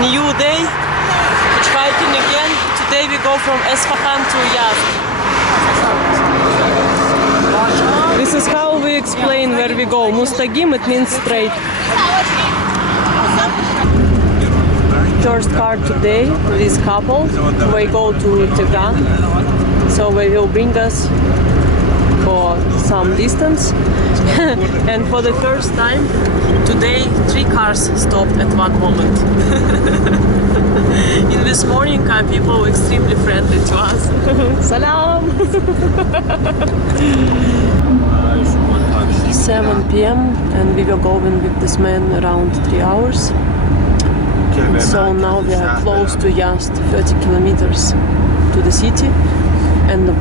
New day, hitchhiking again. Today we go from Isfahan to Yazd. This is how we explain where we go. Mustaqim, it means straight. First car today, this couple, we go to Tehran, so they will bring us for some distance. And for the first time today 3 cars stopped at one moment. In this morning people were extremely friendly to us. Salam! 7 p.m. and we were going with this man around 3 hours. So now we are close to Yazd, 30 kilometers to the city, and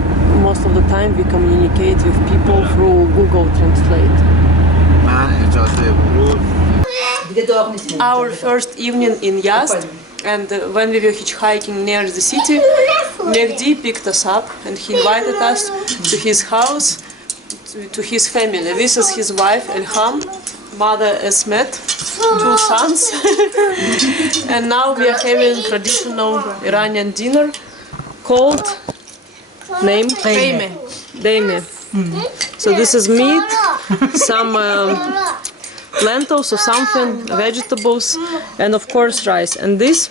most of the time we communicate with people through Google Translate. Our first evening in Yazd, and when we were hitchhiking near the city, Mehdi picked us up and he invited us to his house, to his family. This is his wife Elham, mother Esmet, 2 sons. And now we are having traditional Iranian dinner called Daime. So this is meat, some lentils or something, vegetables, and of course rice. And this?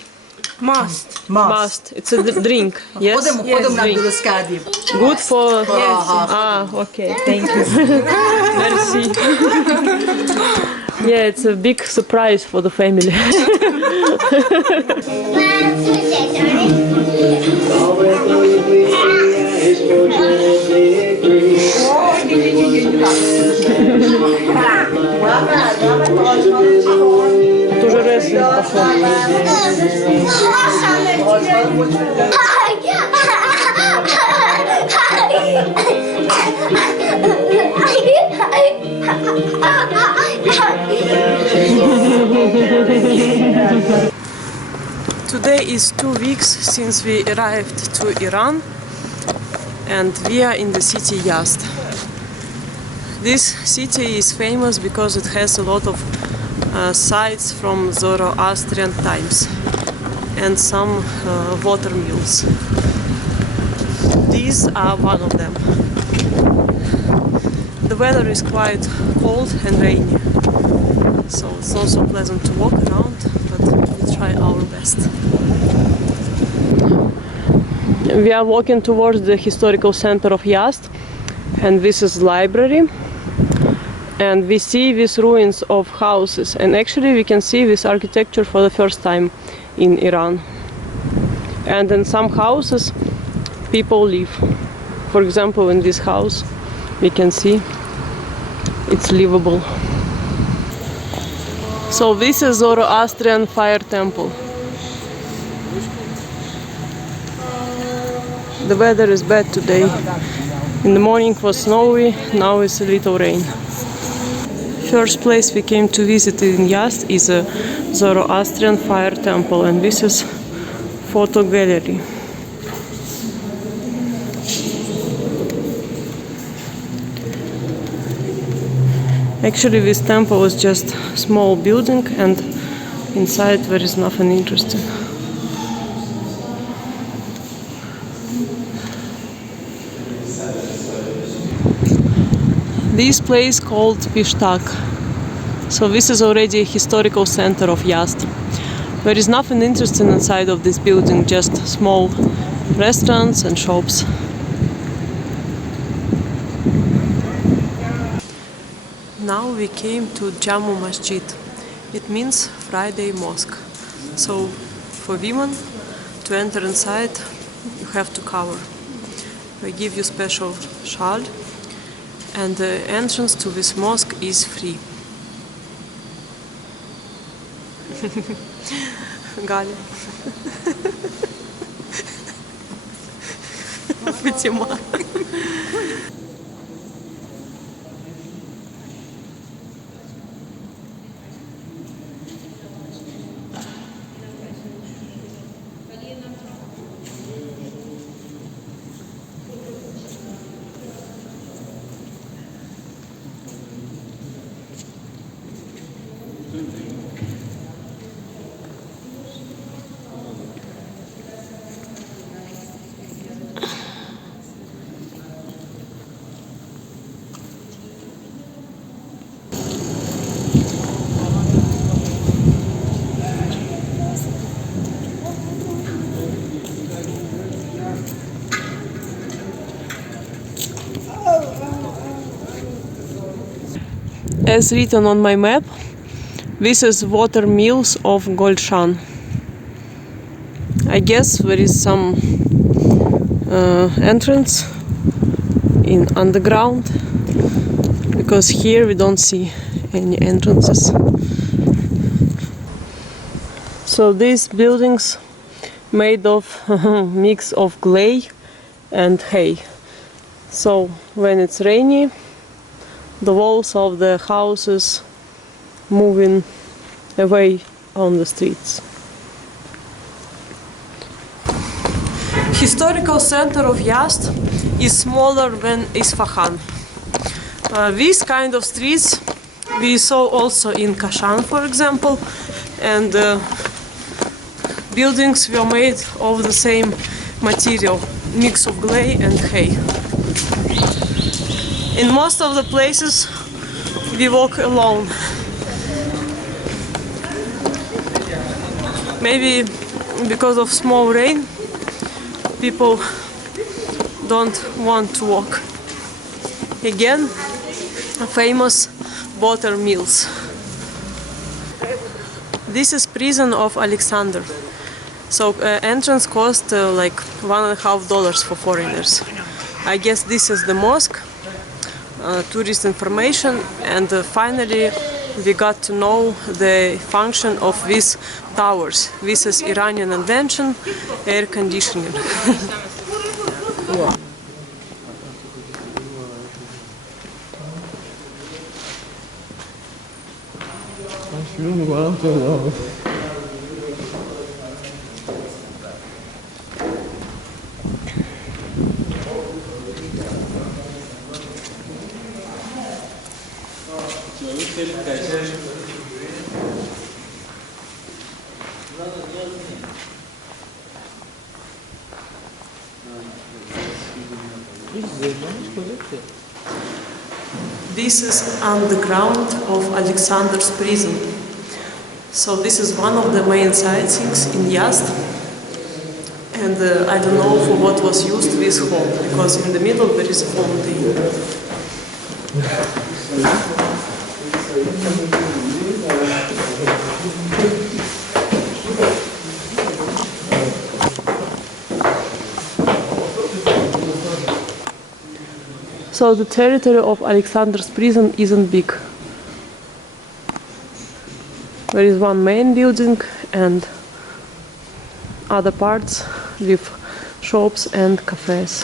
Must. It's a drink. Yes? Yes, drink. Good for... Yes. Ah, okay. Thank you. Merci. Yeah, it's a big surprise for the family. Тоже рестлинг пошел. Today is 2 weeks since we arrived to Iran, and we are in the city Yazd. This city is famous because it has a lot of sites from Zoroastrian times and some water mills. These are one of them. The weather is quite cold and rainy, so it's not so pleasant to walk around, but we try our best. We are walking towards the historical center of Yazd, and this is library. And we see these ruins of houses, and actually we can see this architecture for the first time in Iran. And in some houses people live. For example, in this house we can see it's livable. So this is Zoroastrian fire temple. The weather is bad today. In the morning was snowy, now it's a little rain. First place we came to visit in Yazd is a Zoroastrian fire temple, and this is photo gallery. Actually this temple is just a small building, and inside there is nothing interesting. This place called Pishtak. So this is already a historical center of Yazd. There is nothing interesting inside of this building, just small restaurants and shops. Now we came to Jamu Masjid. It means Friday Mosque. So for women to enter inside you have to cover. They give you special shawl, and the entrance to this mosque is free. Галя. Фатима. As written on my map, this is water mills of Golshan. I guess there is some entrance in underground, because here we don't see any entrances. So these buildings made of mix of clay and hay. So when it's rainy, the walls of the houses moving away on the streets. Historical center of Yazd is smaller than Isfahan. These kind of streets we saw also in Kashan, for example, and buildings were made of the same material, mix of clay and hay. In most of the places we walk alone. Maybe because of small rain, people don't want to walk. Again, famous water mills. This is prison of Alexander. So entrance cost like $1.50 for foreigners. I guess this is the mosque, tourist information, and finally we got to know the function of these towers. This is Iranian invention, air conditioning. This is underground of Alexander's prison. So this is one of the main sightings in Yazd. And I don't know for what was used this hall, because in the middle there is a fountain. So the territory of Alexander's prison isn't big. There is one main building and other parts with shops and cafes.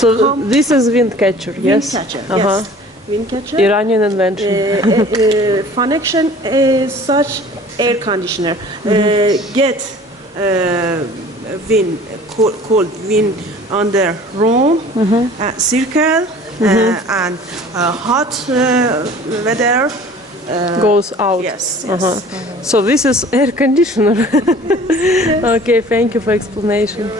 So this is wind catcher, yes? Wind catcher, yes. Wind catcher. Iranian invention. Connection is such air conditioner. Get wind, cold wind on the room, circle, and hot weather goes out. Yes. Yes. So this is air conditioner. Okay, thank you for explanation.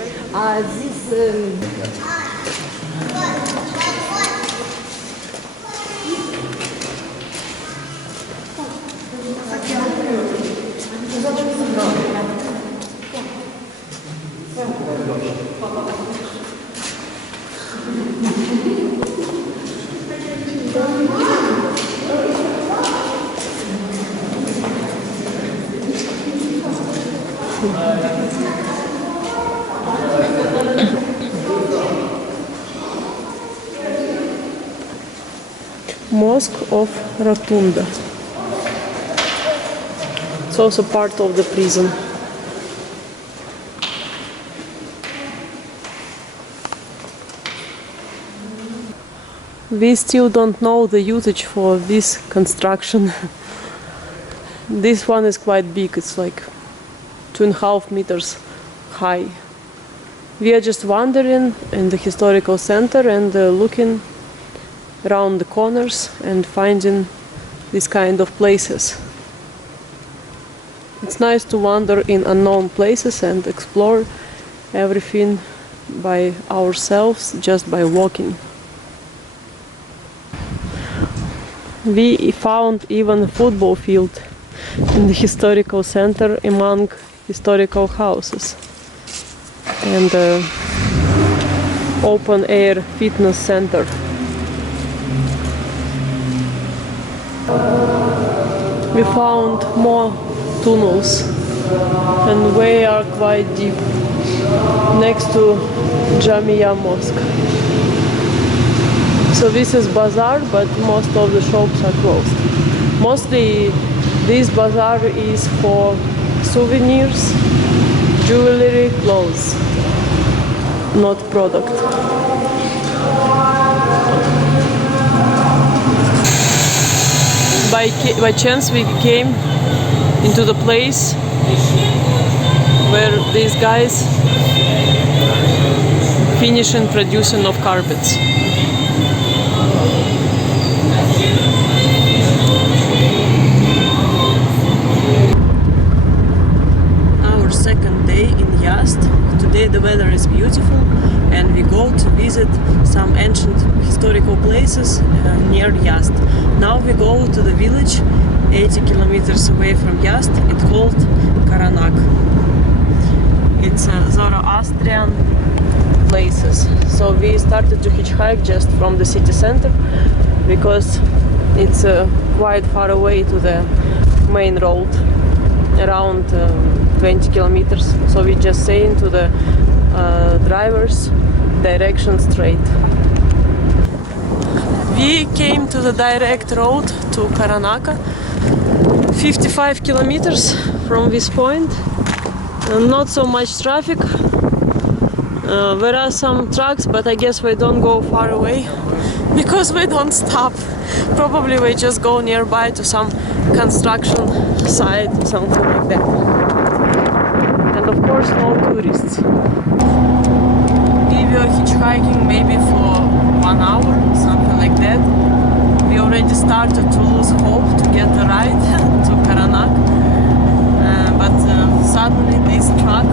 Mosque of Rotunda. It's also part of the prison. We still don't know the usage for this construction. This one is quite big, it's like 2.5 meters high. We are just wandering in the historical center and looking around the corners and finding these kind of places. It's nice to wander in unknown places and explore everything by ourselves, just by walking. We found even a football field in the historical center among historical houses, and open air fitness center. We found more tunnels and they are quite deep next to Jamia Mosque. So this is bazaar, but most of the shops are closed. Mostly this bazaar is for souvenirs, jewelry, clothes, not product. By chance we came into the place where these guys finishing producing of carpets. Our second day in Yazd. Today the weather is beautiful and we go to visit some ancient historical places near Yazd. Now we go to the village 80 kilometers away from Yazd. It's called Kharanaq. It's Zoroastrian places. So we started to hitchhike just from the city center because it's quite far away to the main road, around 20 kilometers. So we just saying to the drivers direction straight. We came to the direct road to Kharanaq, 55 kilometers from this point. Not so much traffic. There are some trucks, but I guess we don't go far away because we don't stop. Probably we just go nearby to some construction site or something like that. And of course no tourists. We were hitchhiking maybe for 1 hour, something like that. We already started to lose hope to get a ride to Kharanaq. But suddenly this truck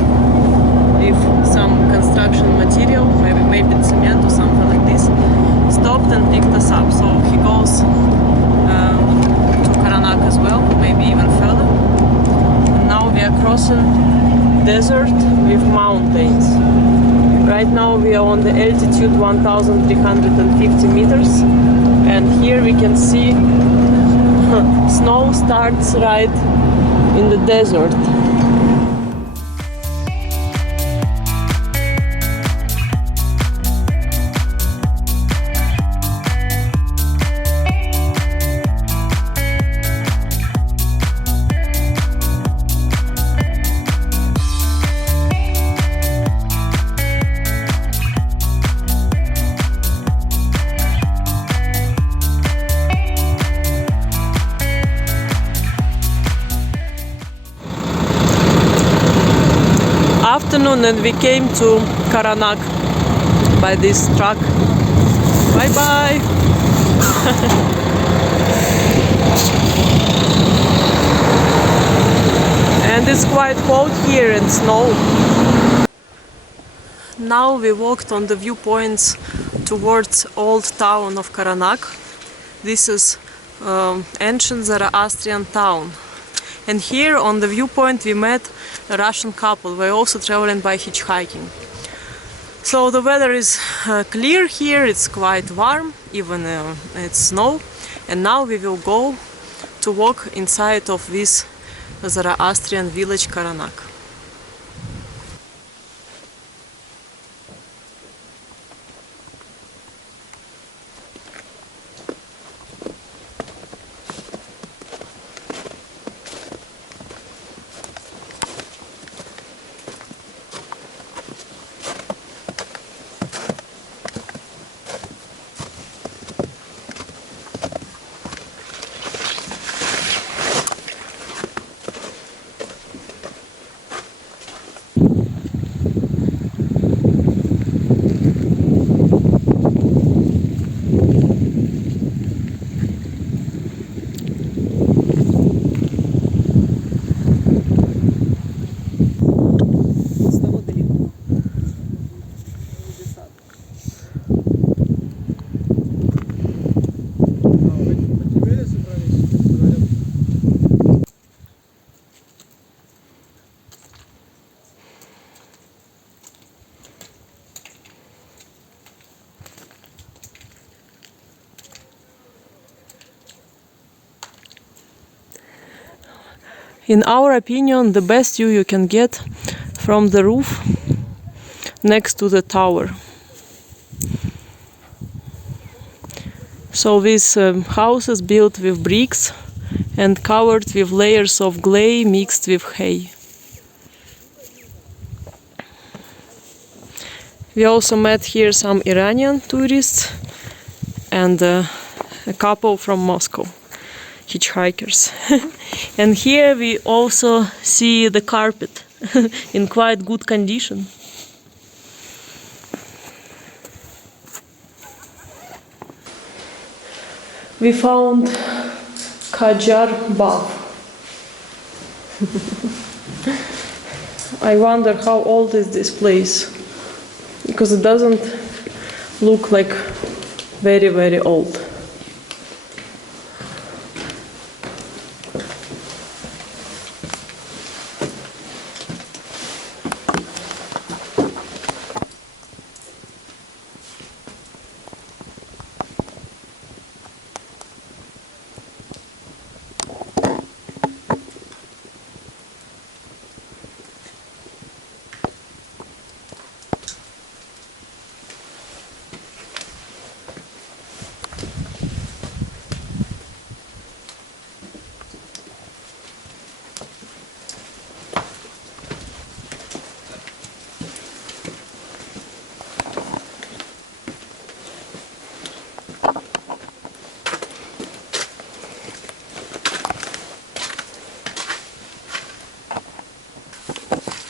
with some construction material, maybe cement or something like this, stopped and picked us up. So he goes to Kharanaq as well, maybe even further. And now we are crossing desert with mountains. Right now we are on the altitude 1,350 meters and here we can see snow starts right in the desert. Afternoon and we came to Kharanaq by this truck. Bye bye. And it's quite cold here and snow. Now we walked on the viewpoints towards old town of Kharanaq. This is ancient Zoroastrian town. And here on the viewpoint we met a Russian couple. We're also traveling by hitchhiking. So the weather is clear here, it's quite warm, even it's snow. And now we will go to walk inside of this Zoroastrian village Kharanaq. In our opinion, the best view you can get from the roof next to the tower. So this house is built with bricks and covered with layers of clay mixed with hay. We also met here some Iranian tourists and a couple from Moscow, hitchhikers. And here we also see the carpet in quite good condition. We found Qajar bath. I wonder how old is this place, because it doesn't look like very, very old.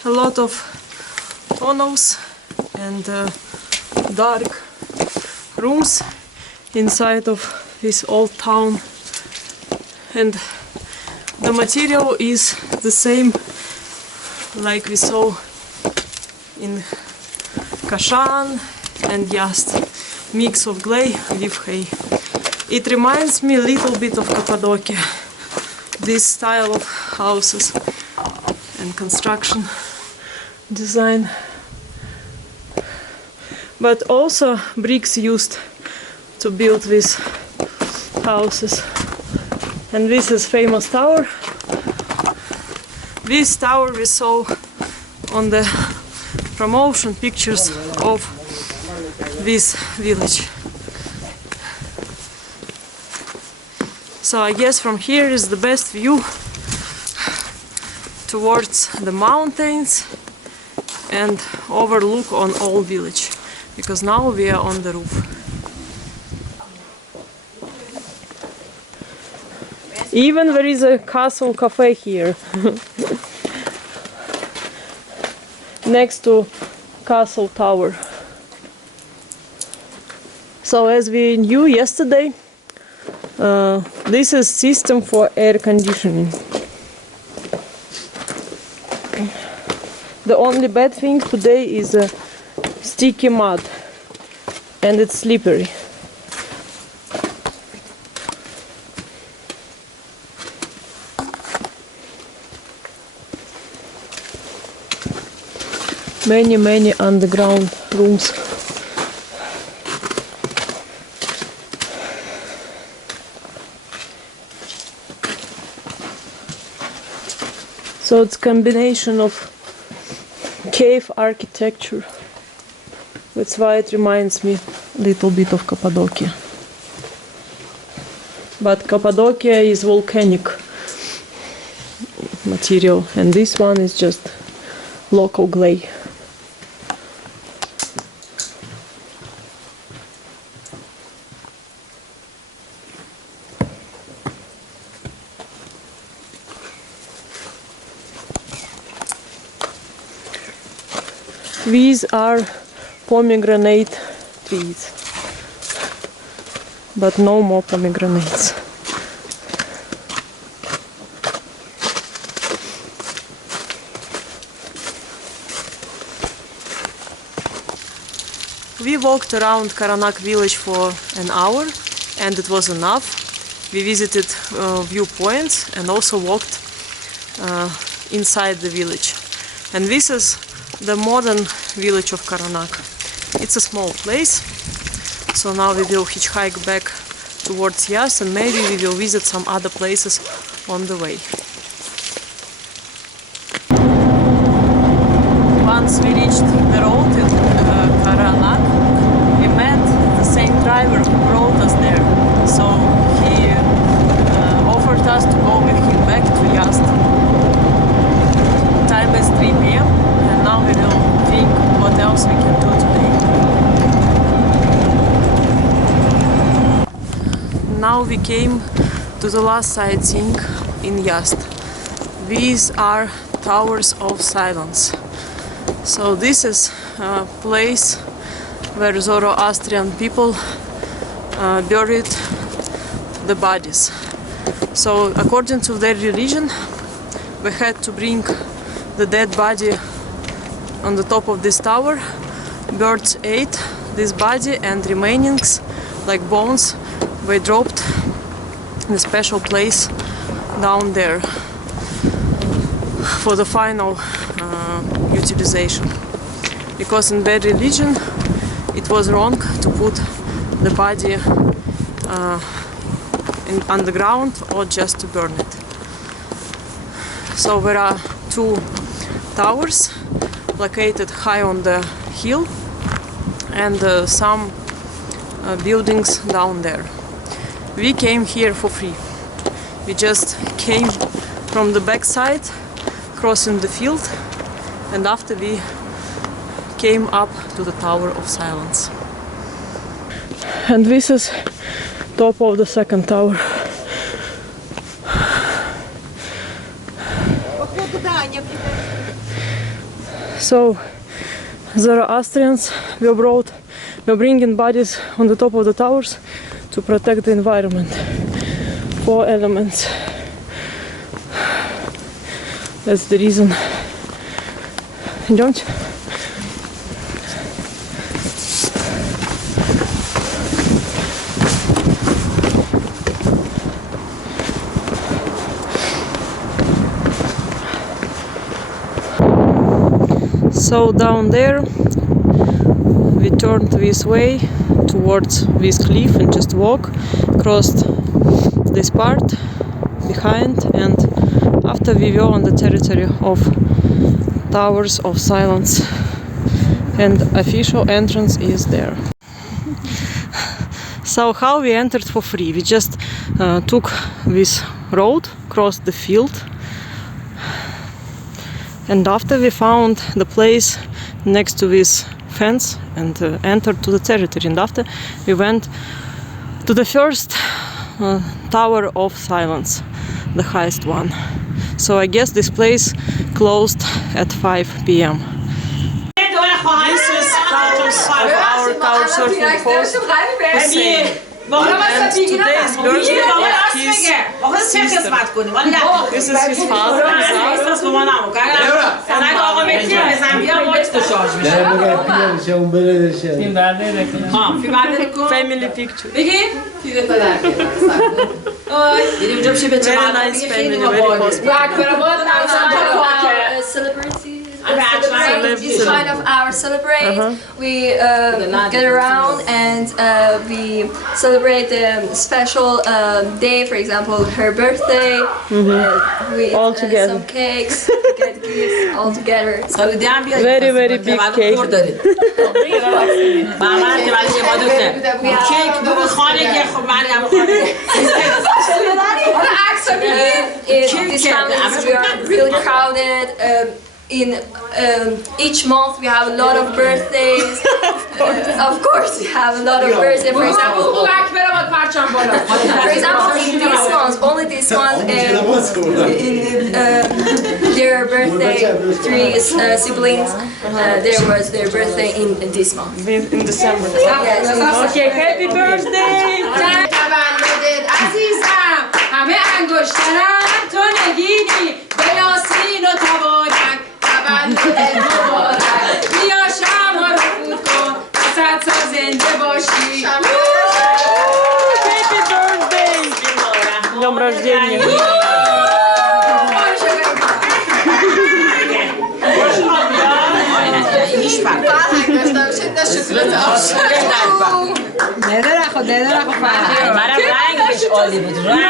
A lot of tunnels and dark rooms inside of this old town, and the material is the same like we saw in Kashan and Yazd, mix of clay with hay. It reminds me a little bit of Cappadocia, this style of houses and construction design, but also bricks used to build these houses. And this is famous tower. This tower we saw on the promotion pictures of this village. So I guess from here is the best view towards the mountains and overlook on all village, because now we are on the roof. Even there is a castle cafe here next to castle tower. So as we knew yesterday, this is system for air conditioning. The only bad thing today is sticky mud, and it's slippery. Many underground rooms. So it's a combination of cave architecture. That's why it reminds me a little bit of Cappadocia. But Cappadocia is volcanic material, and this one is just local clay. These are pomegranate trees, but no more pomegranates. We walked around Kharanaq village for an hour, and it was enough. We visited viewpoints and also walked inside the village. And this is the modern village of Kharanaq. It's a small place, so now we will hitchhike back towards Yazd, and maybe we will visit some other places on the way. once we reached the road in Kharanaq, we met the same driver who brought us there. So he offered us to go with him back to Yazd. Time is 3 p.m. and now we will think what else we can do today. Now we came to the last sightseeing in Yazd. These are Towers of Silence. So this is a place where Zoroastrian people buried the bodies. So according to their religion, we had to bring the dead body on the top of this tower. Birds ate this body and remainings, like bones, were dropped in a special place down there for the final utilization. Because in their religion it was wrong to put the body on the ground or just to burn it. So there are 2 towers located high on the hill and some buildings down there. We came here for free. We just came from the backside, crossing the field, and after we came up to the Tower of Silence. And this is top of the second tower. So Zoroastrians were bringing bodies on the top of the towers to protect the environment. 4 elements. That's the reason. Идёмте. So down there we turned this way towards this cliff and just walk, crossed this part behind, and after we were on the territory of Towers of Silence, and official entrance is there. So how we entered for free? We just took this road, crossed the field, and after we found the place next to this fence and entered to the territory, and after we went to the first Tower of Silence, the highest one. So I guess this place closed at 5 p.m. This is photos of our couchsurfing host, Hussein. And today is birthday of his sister. This is his father, family picture. Very nice family, very hospitable. Each kind of our celebrate. We get around and we celebrate the special day. For example, her birthday. We all together. Some cakes, get gifts all together. So very, very big cake. This families, we are really crowded. In each month we have a lot of birthdays. Of course, we have a lot of birthdays. For example, in this month, only this month, in their birthday, 3 siblings, there was their birthday in this month. In December. Yes. Okay, happy birthday! Happy birthday! С днем рождения! برای رنگش عالی بود. رنگ